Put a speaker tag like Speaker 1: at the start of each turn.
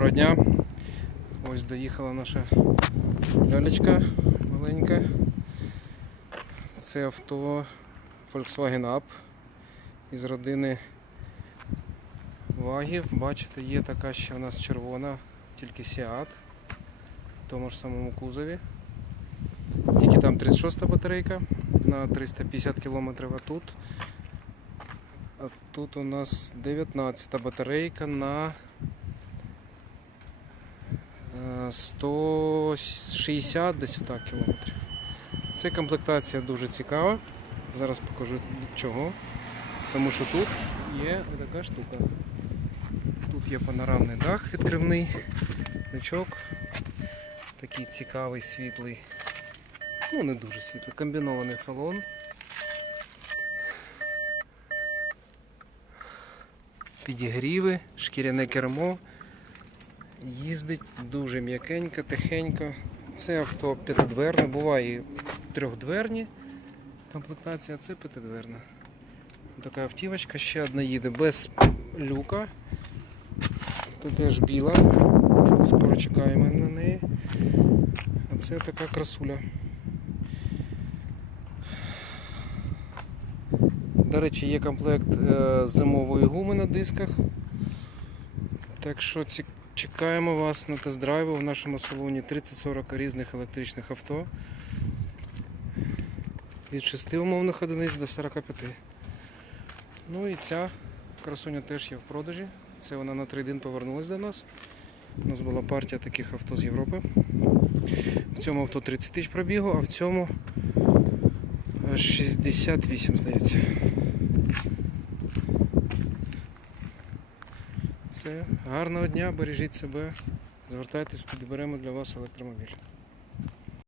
Speaker 1: Доброго дня. Ось доїхала наша лялечка маленька. Це авто Volkswagen Up із родини вагів. Бачите, є така ще у нас червона, тільки Seat в тому ж самому кузові. Тільки там 36 батарейка на 350 км, а тут. А тут у нас 19 батарейка на 160 десь отак кілометрів. Це комплектація дуже цікава. Зараз покажу чого. Тому що тут є така штука. Тут є панорамний дах відкривний, лючок. Такий цікавий, світлий. Ну, не дуже світлий, комбінований салон. Підігріви, шкіряне кермо. Їздить дуже м'якенько, тихенько. Це авто п'ятидверне, буває трьохдверні комплектація, а це п'ятидверна. Така автівочка, ще одна їде без люка. Тут теж біла. Скоро чекаємо на неї. А це така красуля. До речі, є комплект е, зимової гуми на дисках. Так що ці- чекаємо вас на тест-драйву в нашому салоні 30-40 різних електричних авто. Від 6 умовних одиниць до 45. Ну і ця красуня теж є в продажі. Це вона на трейдин повернулась до нас. У нас була партія таких авто з Європи. В цьому авто 30 тисяч пробігу, а в цьому е, 68, здається. Все, гарного дня, бережіть себе, звертайтесь, підберемо для вас електромобіль.